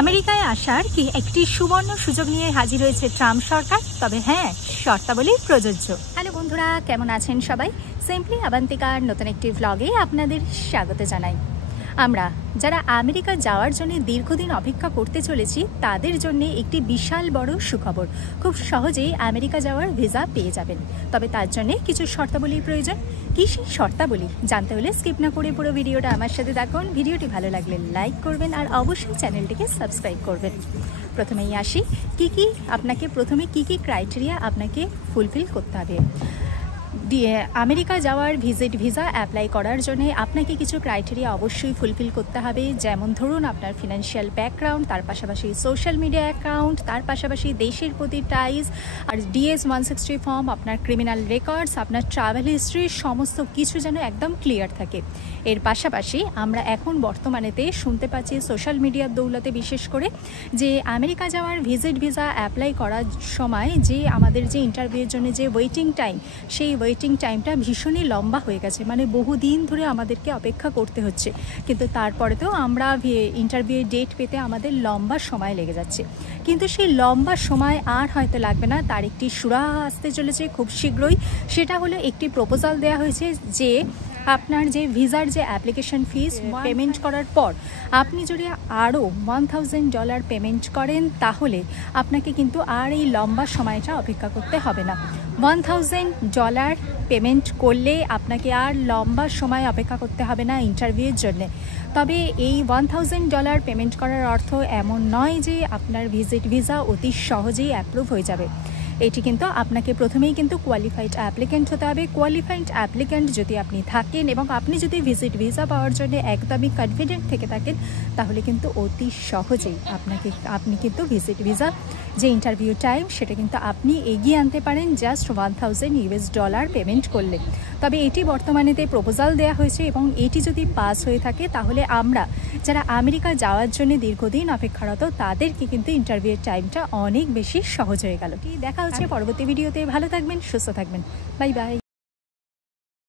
আমেরিকায় আসার কি একটি সুবর্ণ সুযোগ নিয়ে হাজির হয়েছে ট্রাম্প সরকার। তবে হ্যাঁ, শর্তাবলী প্রযোজ্য। হ্যালো বন্ধুরা, কেমন আছেন সবাই? সিম্পলি আবান্তিকার নতুন একটি ভ্লগে আপনাদের স্বাগত জানাই। আমরা যারা আমেরিকা যাওয়ার জন্য দীর্ঘদিন অপেক্ষা করতে চলেছি তাদের জন্য একটি বিশাল বড় সুখবর। খুব সহজেই আমেরিকা যাওয়ার ভিসা পেয়ে যাবেন। তবে তার জন্য কিছু শর্তাবলীর প্রয়োজন। কি সেই শর্তাবলী জানতে হলে স্কিপ না করে পুরো ভিডিওটা আমার সাথে দেখুন। ভিডিওটি ভালো লাগলে লাইক করবেন আর অবশ্যই চ্যানেলটিকে সাবস্ক্রাইব করবেন। প্রথমেই আসি, প্রথমে কি কি ক্রাইটেরিয়া আপনাকে ফুলফিল করতে হবে। আমেরিকা যাওয়ার ভিসা অ্যাপ্লাই করার জন্য আপনাকে কিছু ক্রাইটেরিয়া অবশ্যই ফুলফিল করতে হবে। যেমন ধরুন, আপনার ফিনান্সিয়াল ব্যাকগ্রাউন্ড, তার পাশাপাশি সোশ্যাল মিডিয়া অ্যাকাউন্ট, তার পাশাপাশি দেশের প্রতি টাইজ, আর DS-160 ফর্ম, আপনার ক্রিমিনাল রেকর্ডস, আপনার ট্রাভেল হিস্ট্রি, সমস্ত কিছু যেন একদম ক্লিয়ার থাকে। এর পাশাপাশি আমরা এখন বর্তমানেতে শুনতে পাচ্ছি সোশ্যাল মিডিয়ার দৌলতে, বিশেষ করে যে আমেরিকা যাওয়ার ভিসা অ্যাপ্লাই করার সময় যে আমাদের যে ইন্টারভিউর জন্য যে ওয়েটিং টাইম, সেই ওয়েটিং টাইমটা ভীষণই লম্বা হয়ে গেছে। মানে বহুদিন ধরে আমাদেরকে অপেক্ষা করতে হচ্ছে, কিন্তু তারপরেতেও আমরা ইন্টারভিউয়ের ডেট পেতে আমাদের লম্বা সময় লেগে যাচ্ছে। কিন্তু সেই লম্বা সময় আর হয়তো লাগবে না, তার একটি সুরাহা আসতে চলেছে খুব শীঘ্রই। সেটা হলো একটি প্রপোজাল দেওয়া হয়েছে যে আপনার যে ভিসার যে অ্যাপ্লিকেশন ফিস পেমেন্ট করার পর আপনি যদি আরও $1,000 পেমেন্ট করেন, তাহলে আপনাকে কিন্তু আর এই লম্বা সময়টা অপেক্ষা করতে হবে না। $1,000 পেমেন্ট করলে আপনাকে আর লম্বা সময় অপেক্ষা করতে হবে না ইন্টারভিউয়ের জন্যে। তবে এই $1,000 পেমেন্ট করার অর্থ এমন নয় যে আপনার ভিসা অতি সহজেই অ্যাপ্রুভ হয়ে যাবে। এটি কিন্তু আপনাকে প্রথমেই কিন্তু কোয়ালিফাইড অ্যাপ্লিক্যান্ট হতে হবে। কোয়ালিফাইড অ্যাপ্লিক্যান্ট যদি আপনি থাকেন এবং আপনি যদি ভিসা পাওয়ার জন্য একদমই কনফিডেন্ট থেকে থাকেন, তাহলে কিন্তু অতি সহজেই আপনি কিন্তু ভিসা যে ইন্টারভিউ টাইম, সেটা কিন্তু আপনি এগিয়ে আনতে পারেন জাস্ট $1,000 পেমেন্ট করলে। তবে এটি বর্তমানেতে প্রপোজাল দেওয়া হয়েছে এবং এটি যদি পাস হয়ে থাকে, তাহলে আমরা যারা আমেরিকা যাওয়ার জন্য দীর্ঘদিন অপেক্ষারত তাদেরকে কিন্তু ইন্টারভিউর টাইমটা অনেক বেশি সহজ হয়ে গেল। দেখা হচ্ছে পরবর্তী ভিডিওতে। ভালো থাকবেন, সুস্থ থাকবেন, বাই বাই।